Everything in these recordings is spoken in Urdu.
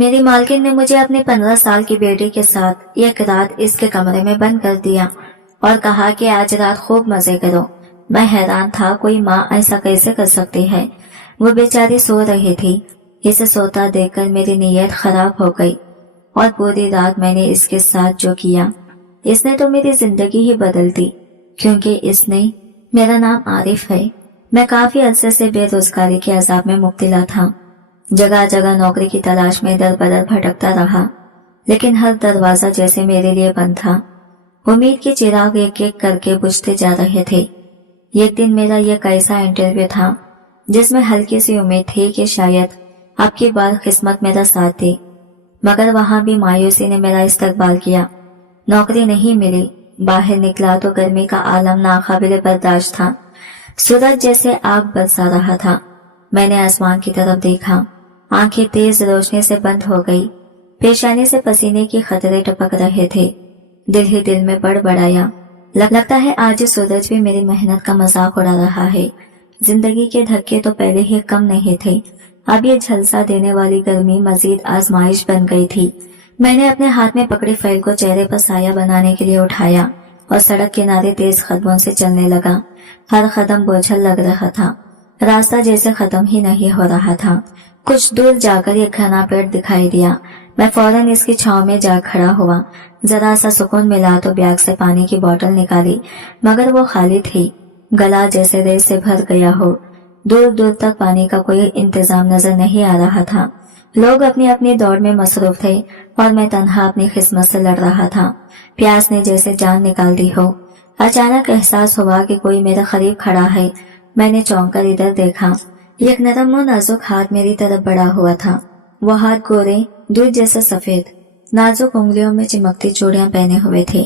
میری مالکن نے مجھے اپنی 15 سال کی بیٹی کے ساتھ ایک رات اس کے کمرے میں بند کر دیا اور کہا کہ آج رات خوب مزے کرو۔ میں حیران تھا، کوئی ماں ایسا کیسے کر سکتی ہے؟ وہ بیچاری سو رہی تھی۔ اسے سوتا دیکھ کر میری نیت خراب ہو گئی اور پوری رات میں نے اس کے ساتھ جو کیا، اس نے تو میری زندگی ہی بدل دی، کیونکہ اس نے، میرا نام عارف ہے۔ میں کافی عرصے سے بے روزگاری کے عذاب میں مبتلا تھا، جگہ جگہ نوکری کی تلاش میں در بدر بھٹکتا رہا، لیکن ہر دروازہ جیسے میرے لیے بند تھا۔ امید کے چراغ ایک ایک کر کے بجھتے جا رہے تھے۔ ایک دن میرا یہ ایسا انٹرویو تھا جس میں ہلکی سی امید تھی کہ شاید اب کی بار قسمت میرا ساتھ دے، مگر وہاں بھی مایوسی نے میرا استقبال کیا۔ نوکری نہیں ملی۔ باہر نکلا تو گرمی کا عالم ناقابل برداشت تھا۔ سورج جیسے آگ برسا رہا تھا۔ میں نے آسمان کی طرف دیکھا، آنکھیں تیز روشنی سے بند ہو گئی، پیشانی سے پسینے کی قطرے ٹپک رہے تھے۔ دل ہی دل میں بڑبڑایا، لگتا ہے آج سورج بھی میری محنت کا مذاق اڑا رہا ہے۔ زندگی کے دھکے تو پہلے ہی کم نہیں تھے، اب یہ جھلسا دینے والی گرمی مزید آزمائش بن گئی تھی۔ میں نے اپنے ہاتھ میں پکڑی فائل کو چہرے پر سایہ بنانے کے لیے اٹھایا اور سڑک کنارے تیز قدموں سے چلنے لگا۔ ہر قدم بوجھل لگ رہا تھا، راستہ جیسے ختم ہی نہیں ہو رہا تھا۔ کچھ دور جا کر ایک گھنا پیڑ دکھائی دیا۔ میں فوراً اس کی چھاؤں میں جا کھڑا ہوا۔ ذرا سا سکون ملا تو بیگ سے پانی کی بوتل نکالی، مگر وہ خالی تھی۔ گلا جیسے ریت سے بھر گیا ہو۔ دور دور تک پانی کا کوئی انتظام نظر نہیں آ رہا تھا۔ لوگ اپنی اپنی دوڑ میں مصروف تھے اور میں تنہا اپنی قسمت سے لڑ رہا تھا۔ پیاس نے جیسے جان نکال دی ہو۔ اچانک احساس ہوا کہ کوئی میرے قریب کھڑا ہے۔ میں نے چونک کر ادھر دیکھا۔ ایک نرم و نازک ہاتھ میری طرف بڑھا ہوا تھا۔ وہ ہاتھ گورے، دودھ جیسے سفید، نازک انگلیوں میں چمکتی چوڑیاں پہنے ہوئے تھے۔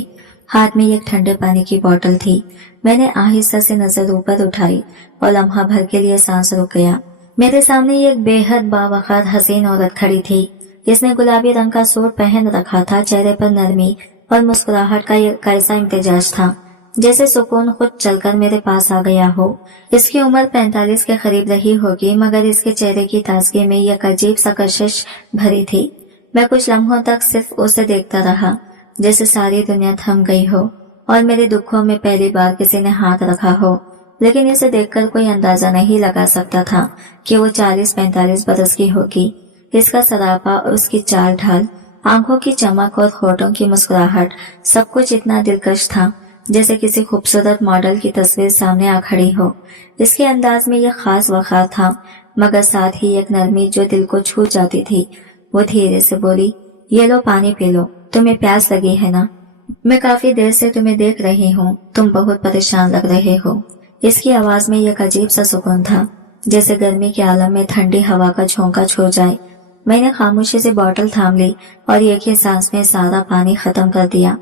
ہاتھ میں ایک ٹھنڈے پانی کی بوتل تھی۔ میں نے آہستہ سے نظر اوپر اٹھائی اور لمحہ بھر کے لیے سانس رک گیا۔ میرے سامنے ایک بے حد باوقار حسین عورت کھڑی تھی۔ اس نے گلابی رنگ کا سوٹ پہن رکھا تھا۔ چہرے پر نرمی اور مسکراہٹ کا ایک ایسا امتزاج تھا جیسے سکون خود چل کر میرے پاس آ گیا ہو۔ اس کی عمر 45 کے قریب رہی ہوگی، مگر اس کے چہرے کی تازگی میں ایک عجیب سا کشش بھری تھی۔ میں کچھ لمحوں تک صرف اسے دیکھتا رہا، جیسے ساری دنیا تھم گئی ہو اور میرے دکھوں میں پہلی بار کسی نے ہاتھ رکھا ہو۔ لیکن اسے دیکھ کر کوئی اندازہ نہیں لگا سکتا تھا کہ وہ 40-45 برس کی ہوگی۔ اس کا سراپا اور اس کی چال ڈھال، آنکھوں کی چمک اور ہونٹوں کی مسکراہٹ، سب کچھ اتنا دلکش تھا جیسے کسی خوبصورت ماڈل کی تصویر سامنے آ کھڑی ہو۔ اس کے انداز میں ایک خاص وقار تھا، مگر ساتھ ہی ایک نرمی جو دل کو چھو جاتی تھی۔ وہ دھیرے سے بولی، یہ لو پانی پی لو، تمہیں پیاس لگی ہے نا؟ میں کافی دیر سے تمہیں دیکھ رہی ہوں، تم بہت پریشان لگ رہے ہو۔ اس کی آواز میں ایک عجیب سا سکون تھا، جیسے گرمی کے عالم میں ٹھنڈی ہوا کا جھونکا چھو جائے۔ میں نے خاموشی سے بوتل تھام لی اور ایک ہی سانس میں سارا پانی ختم کر دیا۔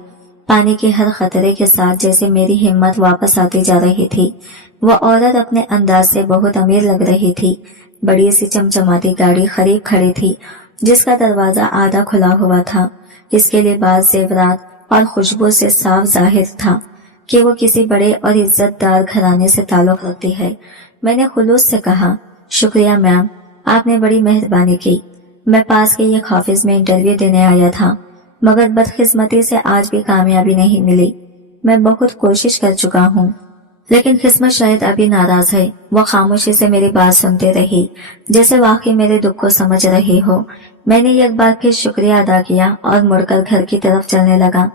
پانی کے ہر قطرے کے ساتھ جیسے میری ہمت واپس آتی جا رہی تھی۔ وہ عورت اپنے انداز سے بہت امیر لگ رہی تھی۔ بڑی سی چمچماتی گاڑی قریب کھڑی تھی جس کا دروازہ آدھا کھلا ہوا تھا۔ اس کے لباس، زیورات اور خوشبو سے صاف ظاہر تھا کہ وہ کسی بڑے اور عزت دار گھرانے سے تعلق رکھتی ہے۔ میں نے خلوص سے کہا، شکریہ میم، آپ نے بڑی مہربانی کی۔ میں پاس کے ایک آفس میں انٹرویو دینے آیا تھا، مگر بدقسمتی سے آج بھی کامیابی نہیں ملی۔ میں بہت کوشش کر چکا ہوں، لیکن قسمت شاید ابھی ناراض ہے۔ وہ خاموشی سے میری بات سنتے رہی، جیسے واقعی میرے دکھ کو سمجھ رہی ہو۔ میں نے ایک بار پھر شکریہ ادا کیا اور مڑ کر گھر کی طرف چلنے لگا۔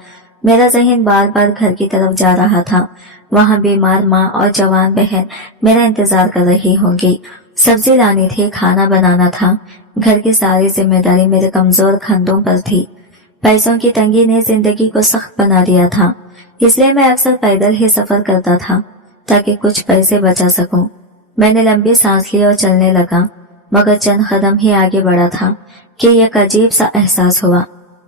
میرا ذہن بار بار گھر کی طرف جا رہا تھا۔ وہاں بیمار ماں اور جوان بہن میرا انتظار کر رہی ہوں گی۔ سبزی لانی تھی، کھانا بنانا تھا۔ گھر کی ساری ذمہ داری میرے کمزور کندھوں پر تھی۔ پیسوں کی تنگی نے زندگی کو سخت بنا دیا تھا، اس لیے میں اکثر پیدل ہی سفر کرتا تھا تاکہ کچھ پیسے بچا سکوں۔ میں نے لمبی سانس لی اور چلنے لگا، مگر چند قدم ہی آگے بڑھا تھا کہ ایک عجیب سا احساس ہوا۔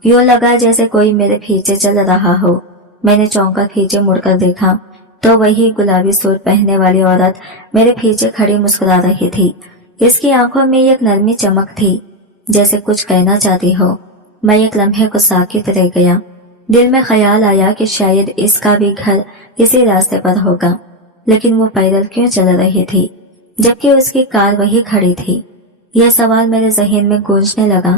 یوں لگا جیسے کوئی میرے پیچھے چل رہا ہو۔ میں نے چونک کر پیچھے مڑ کر دیکھا تو وہی گلابی سوٹ پہننے والی عورت میرے پیچھے کھڑی مسکرا رہی تھی۔ اس کی آنکھوں میں ایک نرمی چمک تھی، جیسے کچھ کہنا چاہتی ہو۔ میں ایک لمحے کو ساکت رہ گیا۔ دل میں خیال آیا کہ شاید اس کا بھی گھر اسی راستے پر ہوگا، لیکن وہ پیدل کیوں چل رہی تھی جبکہ اس کی کار وہی کھڑی تھی؟ یہ سوال میرے ذہن میں گونجنے لگا۔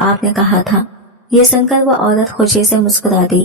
آپ نے کہا تھا۔ یہ سن کر وہ عورت خوشی سے مسکرا دی۔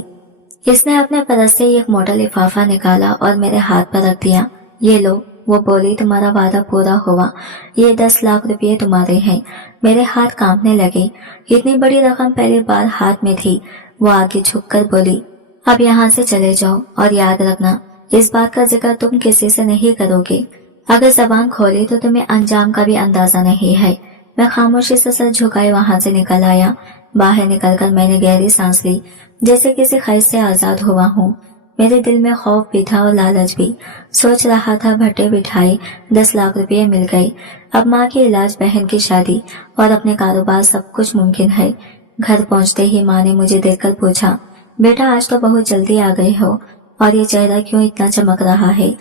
اس نے اپنے پرس سے ایک موٹا لفافہ نکالا اور میرے ہاتھ پر رکھ دیا۔ یہ لو، وہ بولی، تمہارا وعدہ پورا ہوا، یہ 10 لاکھ روپے تمہارے ہیں۔ میرے ہاتھ کانپنے لگے، اتنی بڑی رقم پہلی بار ہاتھ میں تھی۔ وہ آگے جھک کر بولی، اب یہاں سے چلے جاؤ اور یاد رکھنا اس بات کا ذکر تم کسی سے نہیں کرو گے۔ اگر زبان کھولی تو تمہیں انجام کا بھی اندازہ نہیں ہے۔ میں خاموشی سے سر جھکائے وہاں سے نکل آیا۔ باہر نکل کر میں نے گہری سانس لی، جیسے کسی قید سے آزاد ہوا ہوں۔ میرے دل میں خوف بھی تھا اور لالچ بھی۔ سوچ رہا تھا بھٹے بٹھائے 10 لاکھ روپے مل گئے، اب ماں کے علاج، بہن کی شادی اور اپنے کاروبار، سب کچھ ممکن ہے۔ گھر پہنچتے ہی ماں نے مجھے دیکھ کر پوچھا، بیٹا آج تو بہت جلدی آ گئے ہو اور یہ چہرہ کیوں اتنا چمک رہا ہے؟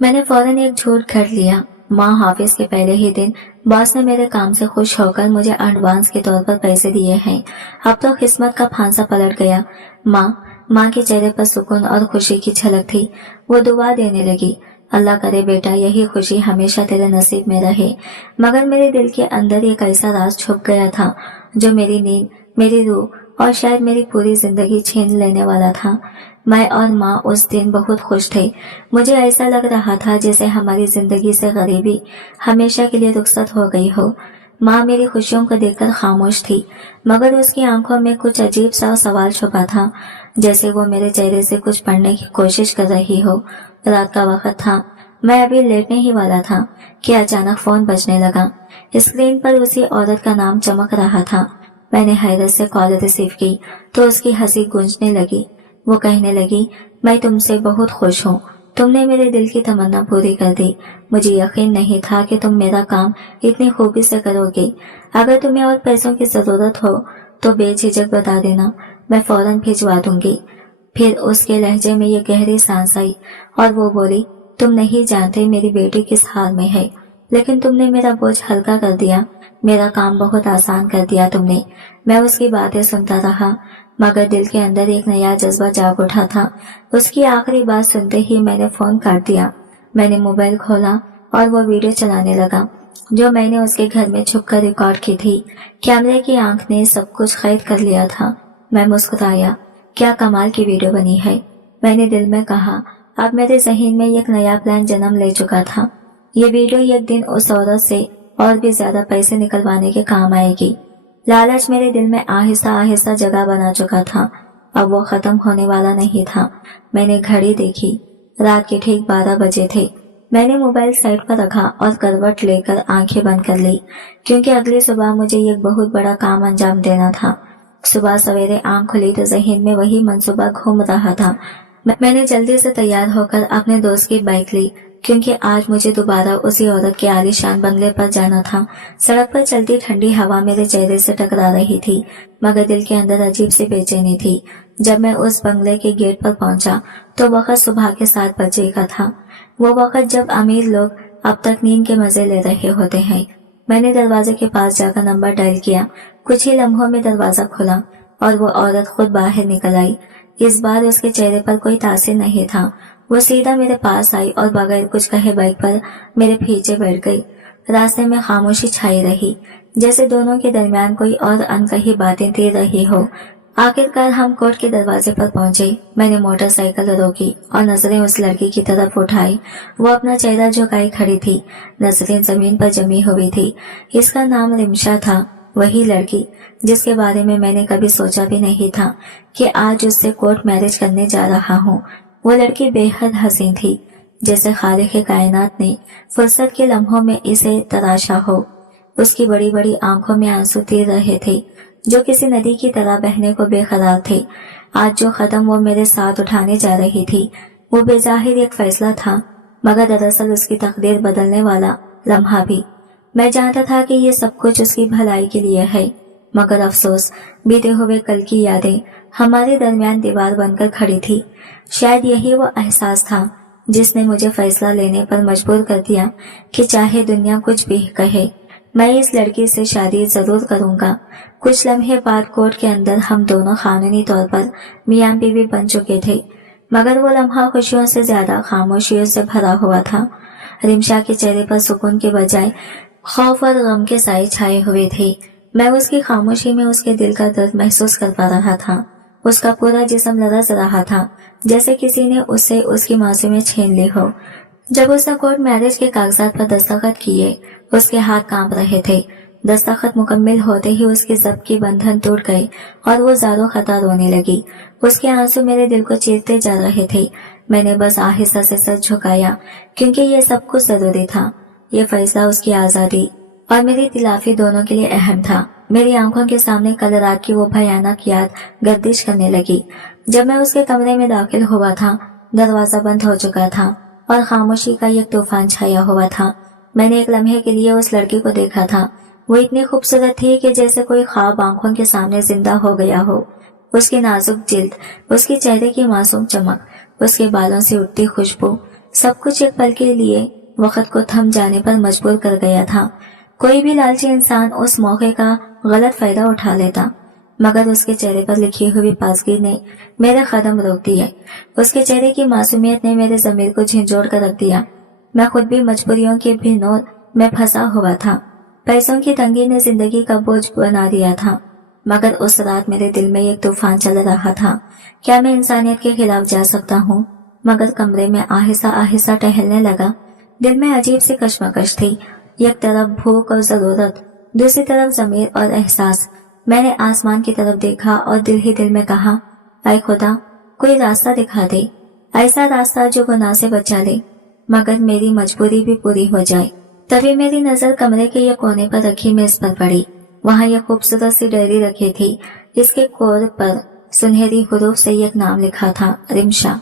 میں نے فوراً ایک جھوٹ گھڑ لیا۔ ماں، حافظ کے پہلے ہی دن باس نے میرے کام سے خوش ہو کر مجھے ایڈوانس کے طور پر پیسے دیے ہیں۔ اب تو قسمت کا پھانسا پلٹ گیا۔ ماں کے چہرے پر سکون اور خوشی کی جھلک تھی۔ وہ دعا دینے لگی، اللہ کرے بیٹا یہی خوشی ہمیشہ تیرے نصیب میں رہے۔ مگر میرے دل کے اندر ایک ایسا راز چھپ گیا تھا جو میری نیند، میری روح اور شاید میری پوری زندگی چھین لینے والا تھا۔ میں اور ماں اس دن بہت خوش تھے۔ مجھے ایسا لگ رہا تھا جیسے ہماری زندگی سے غریبی ہمیشہ کے لیے رخصت ہو گئی ہو۔ ماں میری خوشیوں کو دیکھ کر خاموش تھی، مگر اس کی آنکھوں میں کچھ عجیب سا سوال چھپا تھا، جیسے وہ میرے چہرے سے کچھ پڑھنے کی کوشش کر رہی ہو۔ رات کا وقت تھا، میں ابھی لیٹنے ہی والا تھا کہ اچانک فون بجنے لگا۔ اسکرین پر اسی عورت کا نام چمک رہا تھا۔ میں نے حیرت سے کال ریسیو کی تو اس کی ہنسی گونجنے لگی۔ وہ کہنے لگی، میں تم سے بہت خوش ہوں، تم نے میرے دل کی تمنا پوری کر دی۔ مجھے یقین نہیں تھا کہ تم میرا کام اتنی خوبی سے کرو گے۔ اگر تمہیں اور پیسوں کی ضرورت ہو تو بے جھجک بتا دینا، میں فوراً بھجوا دوں گی۔ پھر اس کے لہجے میں یہ گہری سانس آئی اور وہ بولی، تم نہیں جانتے میری بیٹی کس حال میں ہے، لیکن تم نے میرا بوجھ ہلکا کر دیا، میرا کام بہت آسان کر دیا تم نے۔ میں اس کی باتیں سنتا رہا، مگر دل کے اندر ایک نیا جذبہ جاگ اٹھا تھا۔ اس کی آخری بات سنتے ہی میں نے فون کاٹ دیا۔ میں نے موبائل کھولا اور وہ ویڈیو چلانے لگا جو میں نے اس کے گھر میں چھپ کر ریکارڈ کی تھی۔ کیمرے کی آنکھ نے سب کچھ قید کر لیا تھا۔ میں مسکرایا، کیا کمال کی ویڈیو بنی ہے، میں نے دل میں کہا۔ اب میرے ذہن میں ایک نیا پلان جنم لے چکا تھا۔ یہ ویڈیو ایک دن اس عورت سے اور بھی زیادہ پیسے نکلوانے کے کام آئے گی۔ لالچ میرے دل میں آہستہ آہستہ جگہ بنا چکا تھا، اب وہ ختم ہونے والا نہیں تھا۔ میں نے گھڑی دیکھی، رات کے ٹھیک 12 بجے تھے۔ میں نے موبائل سائڈ پر رکھا اور کروٹ لے کر آنکھیں بند کر لی، کیونکہ اگلی صبح مجھے ایک بہت بڑا کام انجام دینا تھا۔ صبح سویرے آنکھ کھلی تو ذہن میں وہی منصوبہ گھوم رہا تھا۔ میں نے جلدی سے تیار ہو کر اپنے دوست کی بائک لی، کیونکہ آج مجھے دوبارہ اسی عورت کے عالیشان بنگلے پر جانا تھا۔ سڑک پر چلتی ٹھنڈی ہوا میرے چہرے سے ٹکرا رہی تھی، مگر دل کے اندر عجیب سی بے چینی تھی۔ جب میں اس بنگلے کے گیٹ پر پہنچا تو وقت صبح کے 7 بجے کا تھا، وہ وقت جب امیر لوگ اب تک نیند کے مزے لے رہے ہوتے ہیں۔ میں نے دروازے کے پاس جا کر نمبر ڈائل کیا، کچھ ہی لمحوں میں دروازہ کھلا اور وہ عورت خود باہر نکل آئی۔ اس بار اس کے چہرے پر کوئی تاثر نہیں تھا۔ وہ سیدھا میرے پاس آئی اور بغیر کچھ کہے بائک پر میرے پیچھے بیٹھ گئی۔ راستے میں خاموشی چھائی رہی، جیسے دونوں کے درمیان کوئی اور انکہی باتیں تیر رہی ہو۔ آخرکار ہم کورٹ کے دروازے پر پہنچے۔ میں نے موٹر سائیکل روکی اور نظریں اس لڑکی کی طرف اٹھائی۔ وہ اپنا چہرہ جھکائے کھڑی تھی، نظریں زمین پر جمی ہوئی تھی۔ اس کا نام رمشا تھا، وہی لڑکی جس کے بارے میں نے کبھی سوچا بھی نہیں تھا کہ آج اس سے کورٹ میرج کرنے جا رہا ہوں۔ وہ لڑکی بے حد حسین تھی، جیسے خالق کائنات نے فرصت کے لمحوں میں اسے تراشا ہو۔ اس کی بڑی بڑی آنکھوں میں آنسو تیر رہے تھے جو کسی ندی کی طرح بہنے کو بے قرار تھے۔ آج جو قدم وہ میرے ساتھ اٹھانے جا رہی تھی وہ بظاہر ایک فیصلہ تھا، مگر دراصل اس کی تقدیر بدلنے والا لمحہ بھی۔ میں جانتا تھا کہ یہ سب کچھ اس کی بھلائی کے لیے ہے، مگر افسوس بیتے ہوئے کل کی یادیں ہمارے درمیان دیوار بن کر کھڑی تھی۔ شاید یہی وہ احساس تھا جس نے مجھے فیصلہ لینے پر مجبور کر دیا کہ چاہے دنیا کچھ بھی کہے، میں اس لڑکی سے شادی ضرور کروں گا۔ کچھ لمحے بعد کورٹ کے اندر ہم دونوں قانونی طور پر میاں بیوی بن چکے تھے، مگر وہ لمحہ خوشیوں سے زیادہ خاموشیوں سے بھرا ہوا تھا۔ رمشا کے چہرے پر سکون کے بجائے خوف اور غم کے سائے چھائے ہوئے تھے۔ میں اس کی خاموشی میں اس کے دل کا درد محسوس کر پا رہا تھا۔ اس کا پورا جسم لرز رہا تھا، جیسے کسی نے اس سے اس کی معصومیت چھین لی ہو۔ جب اس نے کورٹ میرج کے کاغذات پر دستخط کیے، اس کے ہاتھ کانپ رہے تھے۔ دستخط مکمل ہوتے ہی اس کی ضبط کی بندھن ٹوٹ گئے اور وہ زاروں خطا رونے لگی۔ اس کے آنسو میرے دل کو چیرتے جا رہے تھے۔ میں نے بس آہستہ سے سر جھکایا، کیونکہ یہ سب کچھ ضروری تھا۔ یہ فیصلہ اس کی آزادی اور میری تلافی دونوں کے لیے اہم تھا۔ میری آنکھوں کے سامنے کل رات کی وہ بھیانک یاد گردش کرنے لگی۔ جب میں اس کے کمرے میں داخل ہوا تھا، دروازہ بند ہو چکا تھا اور خاموشی کا ایک طوفان چھایا ہوا تھا۔ میں نے ایک لمحے کے لیے اس لڑکی کو دیکھا تھا۔ وہ اتنی خوبصورت تھی کہ جیسے کوئی خواب آنکھوں کے سامنے زندہ ہو گیا ہو۔ اس کی نازک جلد، اس کے چہرے کی معصوم چمک، اس کے بالوں سے اٹھتی خوشبو، سب کچھ ایک پل کے لیے وقت کو تھم جانے پر مجبور کر گیا تھا۔ کوئی بھی لالچی انسان اس موقع کا غلط فائدہ اٹھا لیتا، مگر اس کے چہرے پر لکھی ہوئی پاسگی نے میرے قدم روک دیے۔ اس کے چہرے کی معصومیت نے میرے ضمیر کو جھنجھوڑ کر رکھ دیا۔ میں خود بھی مجبوریوں کے بھنور میں پھنسا ہوا تھا۔ پیسوں کی تنگی نے زندگی کا بوجھ بنا دیا تھا، مگر اس رات میرے دل میں ایک طوفان چل رہا تھا۔ کیا میں انسانیت کے خلاف جا سکتا ہوں؟ مگر کمرے میں آہستہ آہستہ ٹہلنے لگا۔ دل میں عجیب سی کشمکش تھی، ایک طرف بھوک اور ضرورت، دوسری طرف ضمیر اور احساس۔ میں نے آسمان کی طرف دیکھا اور دل ہی دل میں کہا، اے خدا، کوئی راستہ دکھا دے، ایسا راستہ جو گناہ سے بچا لے، مگر میری مجبوری بھی پوری ہو جائے۔ تبھی میری نظر کمرے کے ایک کونے پر رکھی میز پر پڑی۔ وہاں ایک خوبصورت سی ڈائری رکھی تھی، جس کے کور پر سنہری حروف سے ایک نام لکھا تھا، رمشا۔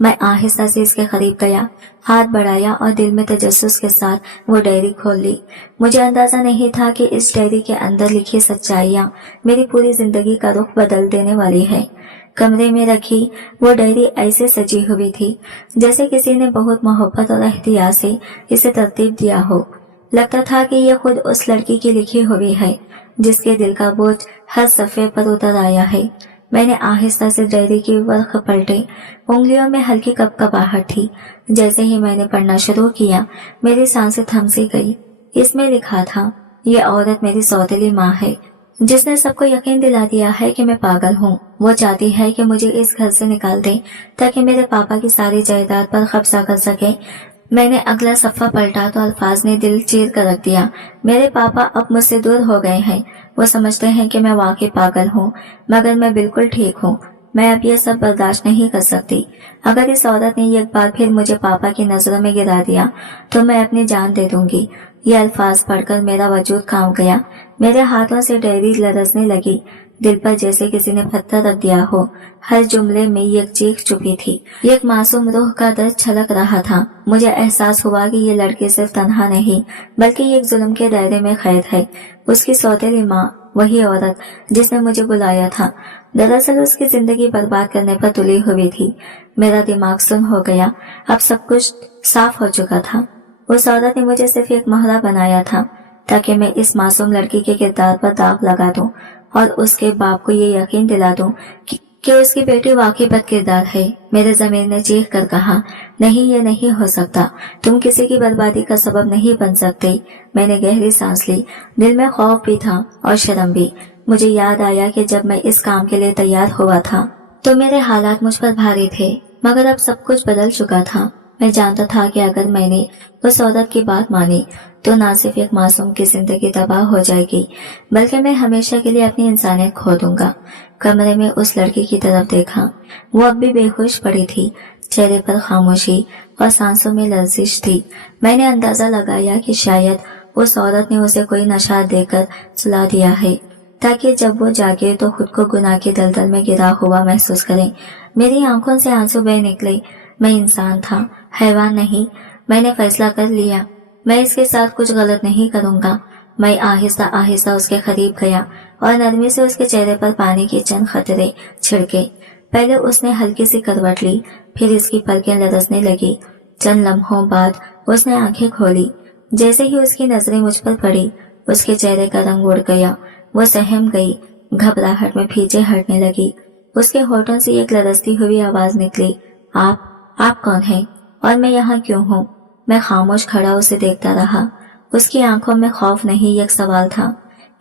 میں آہستہ سے اس کے قریب گیا، ہاتھ بڑھایا اور دل میں تجسس کے ساتھ وہ ڈائری کھول لی۔ مجھے اندازہ نہیں تھا کہ اس ڈائری کے اندر لکھی سچائیاں میری پوری زندگی کا رخ بدل دینے والی ہے۔ کمرے میں رکھی وہ ڈائری ایسے سجی ہوئی تھی جیسے کسی نے بہت محبت اور احتیاط سے اسے ترتیب دیا ہو۔ لگتا تھا کہ یہ خود اس لڑکی کی لکھی ہوئی ہے جس کے دل کا بوجھ ہر صفحے پر اتر آیا ہے۔ میں نے آہستہ سے ڈائری کی ورق پلٹے، انگلیوں میں ہلکی کپکپاہٹ تھی۔ جیسے ہی میں نے پڑھنا شروع کیا، میری سانسیں تھم سی گئی۔ اس میں لکھا تھا، یہ عورت میری سوتیلی ماں ہے، جس نے سب کو یقین دلا دیا ہے کہ میں پاگل ہوں۔ وہ چاہتی ہے کہ مجھے اس گھر سے نکال دے تاکہ میرے پاپا کی ساری جائیداد پر قبضہ کر سکے۔ میں نے اگلا صفحہ پلٹا تو الفاظ نے دل چیر کر رکھ دیا، میرے پاپا اب مجھ سے دور ہو گئے ہیں۔ وہ سمجھتے ہیں کہ میں واقعی پاگل ہوں، مگر میں بالکل ٹھیک ہوں۔ میں اب یہ سب برداشت نہیں کر سکتی۔ اگر اس عورت نے ایک بار پھر مجھے پاپا کی نظروں میں گرا دیا تو میں اپنی جان دے دوں گی۔ یہ الفاظ پڑھ کر میرا وجود کانپ گیا، میرے ہاتھوں سے ڈائری لرزنے لگی، دل پر جیسے کسی نے پتھر رکھ دیا ہو۔ ہر جملے میں ایک چیخ چھپی تھی، ایک معصوم روح کا درد چھلک رہا تھا۔ مجھے احساس ہوا کہ یہ لڑکی صرف تنہا نہیں بلکہ ایک ظلم کے دائرے میں قید ہے۔ اس کی سوتیلی ماں، وہی عورت جس نے مجھے بلایا تھا، دراصل اس کی زندگی برباد کرنے پر تلی ہوئی تھی۔ میرا دماغ سن ہو گیا، اب سب کچھ صاف ہو چکا تھا۔ اس عورت نے مجھے صرف ایک مہرہ بنایا تھا تاکہ میں اس معصوم لڑکی کے کردار پر داغ لگا دوں اور اس کے باپ کو یہ یقین دلا دوں کہ اس کی بیٹی واقعی بد کردار ہے۔ میرے ضمیر نے چیخ کر کہا، نہیں، یہ نہیں ہو سکتا، تم کسی کی بربادی کا سبب نہیں بن سکتے۔ میں نے گہری سانس لی، دل میں خوف بھی تھا اور شرم بھی۔ مجھے یاد آیا کہ جب میں اس کام کے لیے تیار ہوا تھا تو میرے حالات مجھ پر بھاری تھے، مگر اب سب کچھ بدل چکا تھا۔ میں جانتا تھا کہ اگر میں نے اس عورت کی بات مانی تو نہ صرف ایک معصوم کی زندگی تباہ ہو جائے گی بلکہ میں ہمیشہ کے لیے اپنی انسانیت کھو دوں گا۔ کمرے میں اس لڑکی کی طرف دیکھا، وہ اب بھی بے ہوش پڑی تھی، چہرے پر خاموشی اور سانسوں میں لرزش تھی۔ میں نے اندازہ لگایا کہ شاید اس عورت نے اسے کوئی نشہ دے کر سلا دیا ہے تاکہ جب وہ جاگے تو خود کو گناہ کی دلدل میں گرا ہوا محسوس کرے۔ میری آنکھوں سے آنسو بہہ نکلے۔ میں انسان تھا، حیوان نہیں۔ میں نے فیصلہ کر لیا، میں اس کے ساتھ کچھ غلط نہیں کروں گا۔ میں آہستہ آہستہ اس کے قریب گیا اور نرمی سے اس کے چہرے پر پانی کے چند قطرے چھڑکے۔ پہلے اس نے ہلکی سی کروٹ لی، پھر اس کی پلکیں لرزنے لگی۔ چند لمحوں بعد اس نے آنکھیں کھولی۔ جیسے ہی اس کی نظریں مجھ پر پڑی، اس کے چہرے کا رنگ اڑ گیا، وہ سہم گئی، گھبراہٹ میں پیچھے ہٹنے لگی۔ اس کے ہونٹوں سے ایک لرزتی ہوئی آواز نکلی، آپ کون ہیں اور میں یہاں کیوں ہوں؟ میں خاموش کھڑا اسے دیکھتا رہا۔ اس کی آنکھوں میں خوف نہیں، ایک سوال تھا۔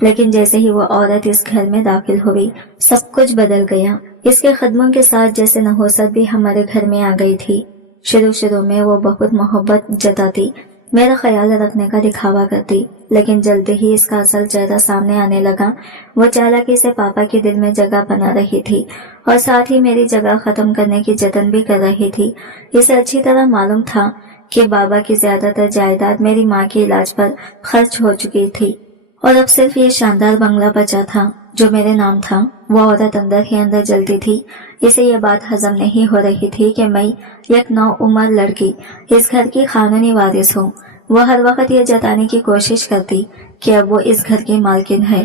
لیکن جیسے ہی وہ عورت اس گھر میں داخل ہوئی سب کچھ بدل گیا۔ اس کے قدموں کے ساتھ جیسے نحوست بھی ہمارے گھر میں آ گئی تھی۔ شروع میں وہ بہت محبت جتاتی، میرا خیال رکھنے کا دکھاوا کرتی، لیکن جلدی ہی اس کا اصل چہرہ سامنے آنے لگا۔ وہ چالاکی سے پاپا کے دل میں جگہ بنا رہی تھی اور ساتھ ہی میری جگہ ختم کرنے کی جتن بھی کر رہی تھی۔ اسے اچھی طرح معلوم تھا کہ بابا کی زیادہ تر جائیداد میری ماں کے علاج پر خرچ ہو چکی تھی اور اب صرف یہ شاندار بنگلہ بچا تھا جو میرے نام تھا۔ وہ عورت اندر ہی اندر جلتی تھی۔ اسے یہ بات ہضم نہیں ہو رہی تھی کہ میں ایک نو عمر لڑکی اس گھر کی قانونی وارث ہوں۔ وہ ہر وقت یہ جتانے کی کوشش کرتی کہ اب وہ اس گھر کی مالکن ہے۔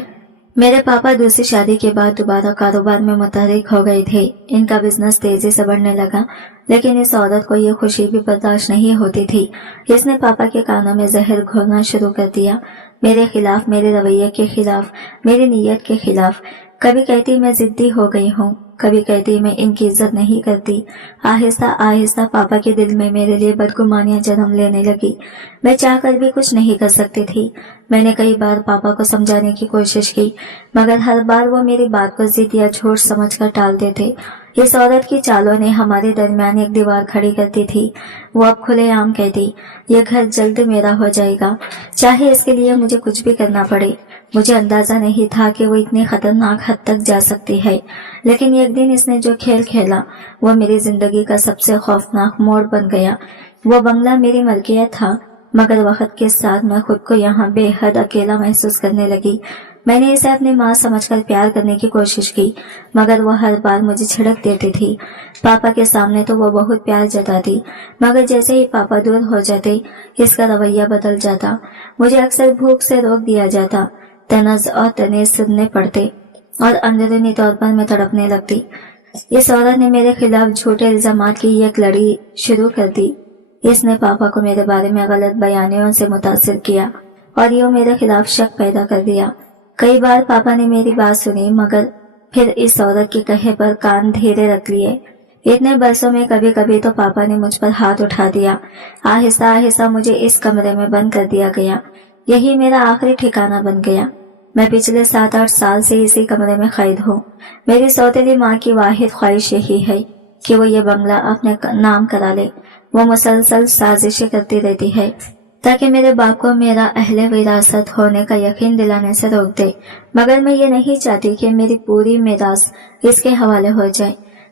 میرے پاپا دوسری شادی کے بعد دوبارہ کاروبار میں متحرک ہو گئے تھے۔ ان کا بزنس تیزی سے بڑھنے لگا، لیکن اس عورت کو یہ خوشی بھی برداشت نہیں ہوتی تھی۔ اس نے پاپا کے کانوں میں زہر گھولنا شروع کر دیا، میرے خلاف، میرے رویے کے خلاف، میری نیت کے خلاف۔ کبھی کہتی میں ضدی ہو گئی ہوں، کبھی کہتی میں ان کی عزت نہیں کرتی۔ آہستہ آہستہ پاپا کے دل میں میرے لیے بدگمانیاں جنم لینے لگی۔ میں چاہ کر بھی کچھ نہیں کر سکتی تھی۔ میں نے کئی بار پاپا کو سمجھانے کی کوشش کی، مگر ہر بار وہ میری بات کو ضد یا جھوٹ سمجھ کر ٹال دیتے۔ اس عورت کی چالوں نے ہمارے درمیان ایک دیوار کھڑی کرتی تھی۔ وہ اب کھلے عام کہتی، یہ گھر جلد میرا ہو جائے گا، چاہے اس کے لیے مجھے کچھ بھی کرنا پڑے۔ مجھے اندازہ نہیں تھا کہ وہ اتنی خطرناک حد تک جا سکتی ہے، لیکن ایک دن اس نے جو کھیل کھیلا وہ میری زندگی کا سب سے خوفناک موڑ بن گیا۔ وہ بنگلہ میری ملکیت تھا، مگر وقت کے ساتھ میں خود کو یہاں بے حد اکیلا محسوس کرنے لگی۔ میں نے اسے اپنی ماں سمجھ کر پیار کرنے کی کوشش کی، مگر وہ ہر بار مجھے جھڑک دیتی تھی۔ پاپا کے سامنے تو وہ بہت پیار جتاتی، مگر جیسے ہی پاپا دور ہو جاتے اس کا رویہ بدل جاتا۔ مجھے اکثر بھوک سے روک دیا جاتا، طنز اور تنیز سننے پڑتے اور اندرونی طور پر میں تڑپنے لگتی۔ اس عورت نے میرے خلاف جھوٹے الزامات کی ایک لڑی شروع کر دی۔ اس نے پاپا کو میرے بارے میں غلط بیانیوں سے متاثر کیا اور یہ میرے خلاف شک پیدا کر دیا۔ کئی بار پاپا نے میری بات سنی، مگر پھر اس عورت کے کہے پر کان دھیرے رکھ لیے۔ اتنے برسوں میں کبھی کبھی تو پاپا نے مجھ پر ہاتھ اٹھا دیا۔ آہستہ آہستہ مجھے اس کمرے میں بند کر دیا گیا۔ یہی میرا آخری ٹھکانہ بن گیا۔ میں پچھلے 7-8 سال سے اسی کمرے میں قید ہوں۔ میری سوتیلی ماں کی واحد خواہش یہی ہے کہ وہ یہ بنگلہ اپنے نام کرا لے۔ وہ مسلسل سازشیں کرتی رہتی ہے تاکہ میرے باپ کو میرا اہل وراثت ہونے کا یقین دلانے سے روک دے، مگر میں یہ نہیں چاہتی کہ میری پوری میراث اس کے حوالے ہو جائے۔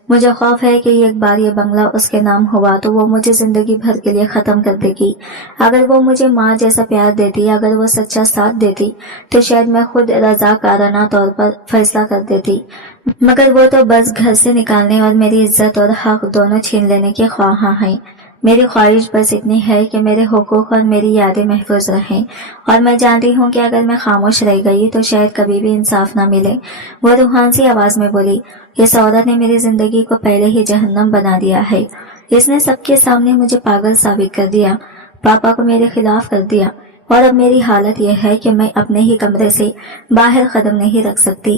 مجھے خوف ہے کہ ایک بار یہ بنگلہ اس کے نام ہوا تو وہ مجھے زندگی بھر کے لیے ختم کر دے گی۔ اگر وہ مجھے ماں جیسا پیار دیتی، اگر وہ سچا ساتھ دیتی، تو شاید میں خود رضاکارانہ طور پر فیصلہ کر دیتی، مگر وہ تو بس گھر سے نکالنے اور میری عزت اور حق دونوں چھین لینے کی خواہاں ہیں۔ میری خواہش بس اتنی ہے کہ میرے حقوق اور میری یادیں محفوظ رہیں، اور میں جانتی ہوں کہ اگر میں خاموش رہ گئی تو شاید کبھی بھی انصاف نہ ملے۔ وہ روحان سی آواز میں بولی، اس عورت نے میری زندگی کو پہلے ہی جہنم بنا دیا ہے۔ اس نے سب کے سامنے مجھے پاگل ثابت کر دیا، پاپا کو میرے خلاف کر دیا، اور اب میری حالت یہ ہے کہ میں اپنے ہی کمرے سے باہر قدم نہیں رکھ سکتی۔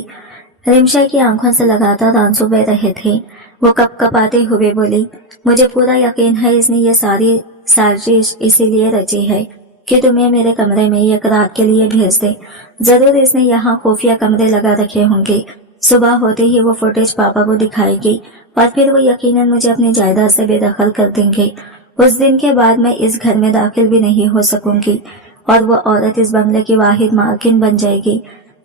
رمشا کی آنکھوں سے لگاتار آنسو بہ رہے تھے۔ وہ کپ کپاتے ہوئے بولی، مجھے پورا یقین ہے اس نے یہ ساری سازش اسی لیے رچی ہے کہ تمہیں میرے کمرے میں ایک رات کے لیے بھیج دے۔ ضرور اس نے یہاں خفیہ کمرے لگا رکھے ہوں گے۔ صبح ہوتے ہی وہ فوٹیج پاپا کو دکھائے گی اور پھر وہ یقیناً مجھے اپنی جائیداد سے بے دخل کر دیں گے۔ اس دن کے بعد میں اس گھر میں داخل بھی نہیں ہو سکوں گی اور وہ عورت اس بنگلے کی واحد مالکن بن جائے گی۔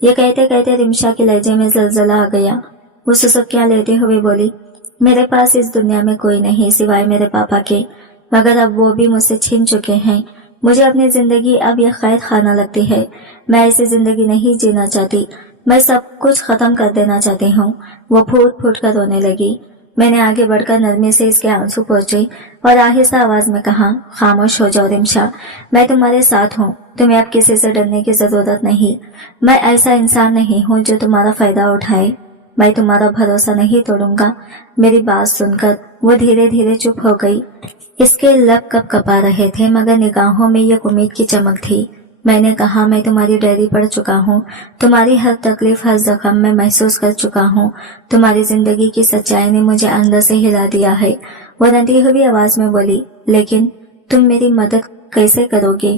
یہ کہتے کہتے رمشا کے لہجے میں زلزلہ آ گیا۔ وہ سسکیاں لیتے ہوئے بولی، میرے پاس اس دنیا میں کوئی نہیں سوائے میرے پاپا کے، مگر اب وہ بھی مجھ سے چھن چکے ہیں۔ مجھے اپنی زندگی اب یہ قید خانہ لگتی ہے۔ میں ایسی زندگی نہیں جینا چاہتی، میں سب کچھ ختم کر دینا چاہتی ہوں۔ وہ پھوٹ پھوٹ کر رونے لگی۔ میں نے آگے بڑھ کر نرمی سے اس کے آنسو پوچھے اور آہستہ آواز میں کہا، خاموش ہو جاؤ رمشا، میں تمہارے ساتھ ہوں، تمہیں اب کسی سے ڈرنے کی ضرورت نہیں۔ میں ایسا انسان نہیں ہوں جو تمہارا فائدہ اٹھائے، میں تمہارا بھروسہ نہیں توڑوں گا۔ میری بات سن کر وہ دھیرے دھیرے چپ ہو گئی۔ اس کے لب کپ کپا رہے تھے، مگر نگاہوں میں ایک امید کی چمک تھی۔ میں نے کہا، میں تمہاری ڈائری پڑھ چکا ہوں، تمہاری ہر تکلیف، ہر زخم میں محسوس کر چکا ہوں، تمہاری زندگی کی سچائی نے مجھے اندر سے ہلا دیا ہے۔ وہ رنڈی ہوئی آواز میں بولی، لیکن تم میری مدد کیسے کرو گے؟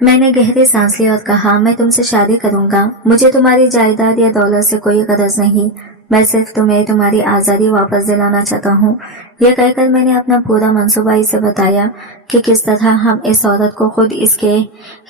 میں نے گہری سانس لی اور کہا میں تم سے شادی کروں گا، مجھے تمہاری جائیداد یا دولت سے کوئی غرض نہیں، میں صرف تمہیں تمہاری آزادی واپس دلانا چاہتا ہوں۔ یہ کہہ کر میں نے اپنا پورا منصوبہ اسے بتایا کہ کس طرح ہم اس عورت کو خود اس کے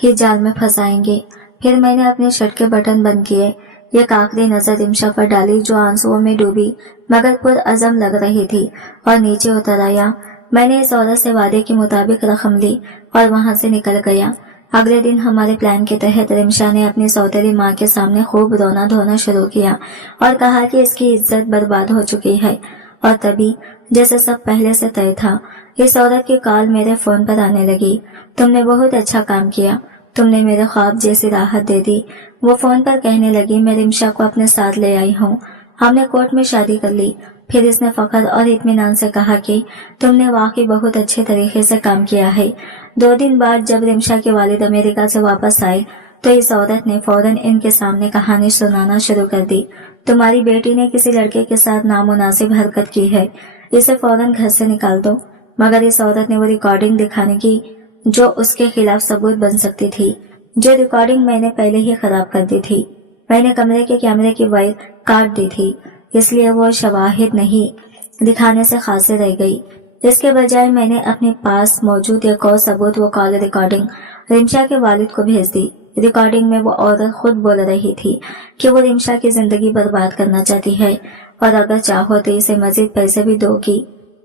ہی جال میں پھنسائیں گے۔ پھر میں نے اپنے شرٹ کے بٹن بند کیے، ایک آخری نظر رمشا پر ڈالی جو آنسوؤں میں ڈوبی مگر پرعزم لگ رہی تھی، اور نیچے اتر آیا۔ میں نے اس عورت سے وعدے کے مطابق رقم لی اور وہاں سے نکل گیا۔ اگلے دن ہمارے پلان کے تحت رمشا نے اپنی سوتیلی ماں کے سامنے خوب رونا دھونا شروع کیا اور کہا کہ اس کی عزت برباد ہو چکی ہے، اور تبھی جیسے سب پہلے سے طے تھا اس عورت کی کال میرے فون پر آنے لگی۔ تم نے بہت اچھا کام کیا، تم نے میرے خواب جیسی راحت دے دی، وہ فون پر کہنے لگی۔ میں رمشا کو اپنے ساتھ لے آئی ہوں، ہم نے کورٹ میں شادی کر لی۔ پھر اس نے فخر اور اطمینان سے کہا کہ تم نے واقعی بہت اچھے طریقے سے کام کیا ہے۔ 2 دن بعد جب رمشا کے والد امریکہ سے واپس آئے تو اس عورت نے فوراً ان کے سامنے کہانی سنانا شروع کر دی۔ تمہاری بیٹی نے کسی لڑکے کے ساتھ نامناسب حرکت کی ہے، اسے فوراً گھر سے نکال دو۔ مگر اس عورت نے وہ ریکارڈنگ دکھانے کی جو اس کے خلاف ثبوت بن سکتی تھی، جو ریکارڈنگ میں نے پہلے ہی خراب کر دی تھی۔ میں نے کمرے کے کیمرے کی وائر کاٹ دی تھی، اس لیے وہ شواہد نہیں دکھانے سے قاصر رہ گئی۔ اس کے بجائے میں نے اپنے پاس موجود ایک اور ثبوت، وہ کال ریکارڈنگ رمشا کے والد کو بھیج دی۔ ریکارڈنگ میں وہ عورت خود بول رہی تھی کہ وہ رمشا کی زندگی برباد کرنا چاہتی ہے اور اگر چاہو تو اسے مزید پیسے بھی دو گی۔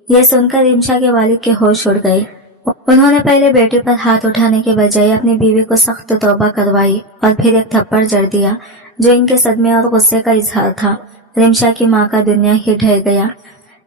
یہ سن کر رمشا کے والد کے ہوش اڑ گئے۔ انہوں نے پہلے بیٹے پر ہاتھ اٹھانے کے بجائے اپنی بیوی کو سخت توبہ کروائی اور پھر ایک تھپڑ جڑ دیا جو ان کے صدمے اور غصے کا اظہار تھا۔ رمشا کی ماں کا دنیا ہی ڈھہ گیا۔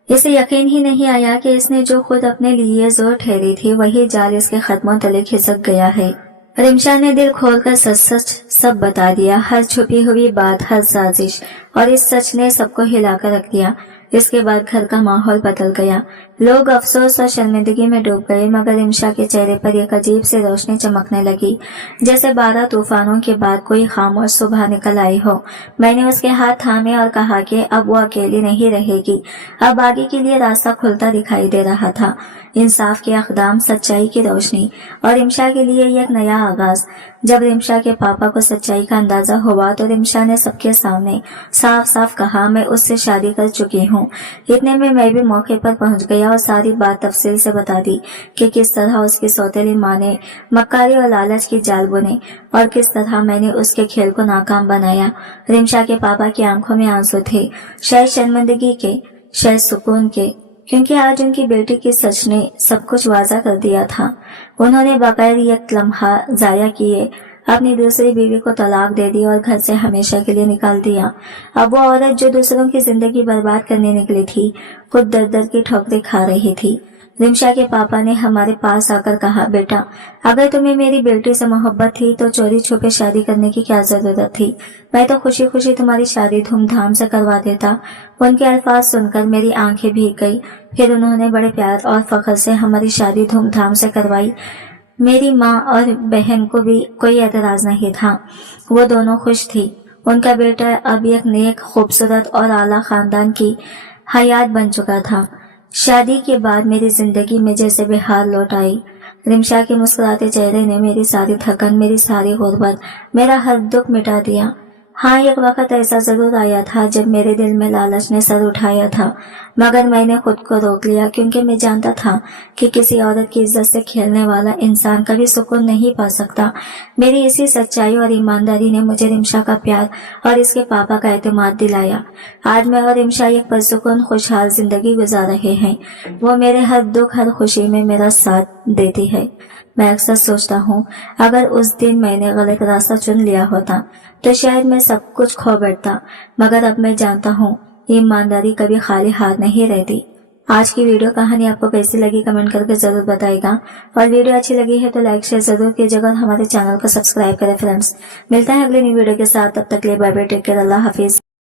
اسے یقین ہی نہیں آیا کہ اس نے جو خود اپنے لیے زور ٹھہری تھی وہی جال اس کے قدموں تلے کھسک گیا ہے۔ رمشا نے دل کھول کر سچ سچ سب بتا دیا، ہر چھپی ہوئی بات، ہر سازش، اور اس سچ نے سب کو ہلا کر رکھ دیا۔ اس کے بعد گھر کا ماحول بدل گیا، لوگ افسوس اور شرمندگی میں ڈوب گئے، مگر رمشا کے چہرے پر ایک عجیب سی روشنی چمکنے لگی، جیسے 12 طوفانوں کے بعد کوئی خاموش صبح نکل آئی ہو۔ میں نے اس کے ہاتھ تھامے اور کہا کہ اب وہ اکیلی نہیں رہے گی، اب آگے کے لیے راستہ کھلتا دکھائی دے رہا تھا، انصاف کے اقدام، سچائی کی روشنی، اور رمشا کے لیے ایک نیا آغاز۔ جب رمشا کے پاپا کو سچائی کا اندازہ ہوا تو رمشا نے سب کے سامنے صاف صاف کہا میں اس سے شادی کر چکی ہوں۔ اتنے میں بھی موقع پر پہنچ گیا اور ساری بات تفصیل سے بتا دی کہ کس طرح اس کی سوتیلی ماں نے مکاری اور لالچ کی جال بنے اور کس طرح میں نے اس کے کھیل کو ناکام بنایا۔ رمشا کے پاپا کی آنکھوں میں آنسو تھے، شاید شرمندگی کے، شاید سکون کے، کیونکہ آج ان کی بیٹی کی سچ نے سب کچھ واضح کر دیا تھا۔ انہوں نے بغیر ایک لمحہ ضائع کیے اپنی دوسری بیوی کو طلاق دے دی اور گھر سے ہمیشہ کے لیے نکال دیا۔ اب وہ عورت جو دوسروں کی زندگی برباد کرنے نکلی تھی خود در در کی ٹھوکریں کھا رہی تھی۔ رمشا کے پاپا نے ہمارے پاس آ کر کہا بیٹا اگر تمہیں میری بیٹی سے محبت تھی تو چوری چھپے شادی کرنے کی کیا ضرورت تھی، میں تو خوشی خوشی تمہاری شادی دھوم دھام سے کروا دیتا۔ ان کے الفاظ سن کر میری آنکھیں بھیگ گئی۔ پھر انہوں نے بڑے پیار اور فخر سے ہماری شادی دھوم دھام سے کروائی۔ میری ماں اور بہن کو بھی کوئی اعتراض نہیں تھا، وہ دونوں خوش تھی۔ ان کا بیٹا اب ایک نیک، خوبصورت اور اعلیٰ خاندان کی حیات بن چکا تھا۔ شادی کے بعد میری زندگی میں جیسے بہار لوٹ آئی۔ رمشا کے مسکراتے چہرے نے میری ساری تھکن، میری ساری غربت، میرا ہر دکھ مٹا دیا۔ ہاں ایک وقت ایسا ضرور آیا تھا جب میرے دل میں لالچ نے سر اٹھایا تھا، مگر میں نے خود کو روک لیا کیونکہ میں جانتا تھا کہ کسی عورت کی عزت سے کھیلنے والا انسان کبھی سکون نہیں پا سکتا۔ میری اسی سچائی اور ایمانداری نے مجھے رمشا کا پیار اور اس کے پاپا کا اعتماد دلایا۔ آج میں اور رمشا ایک پرسکون خوشحال زندگی گزار رہے ہیں۔ وہ میرے ہر دکھ، ہر خوشی میں میرا ساتھ دیتی ہے۔ میں اکثر سوچتا ہوں اگر اس دن میں نے غلط راستہ چن لیا ہوتا تو شاید میں سب کچھ کھو بیٹھتا، مگر اب میں جانتا ہوں ایمانداری کبھی خالی ہاتھ نہیں رہتی۔ آج کی ویڈیو کہانی آپ کو کیسی لگی کمنٹ کر کے ضرور بتائے گا، اور ویڈیو اچھی لگی ہے تو لائک شیئر ضرور کیجیے گا اور ہمارے چینل کو سبسکرائب کریں۔ فرینڈس ملتا ہے اگلی نئی ویڈیو کے ساتھ، تب تک کے لیے بائے بائے، ٹیک کیئر، اللہ حافظ۔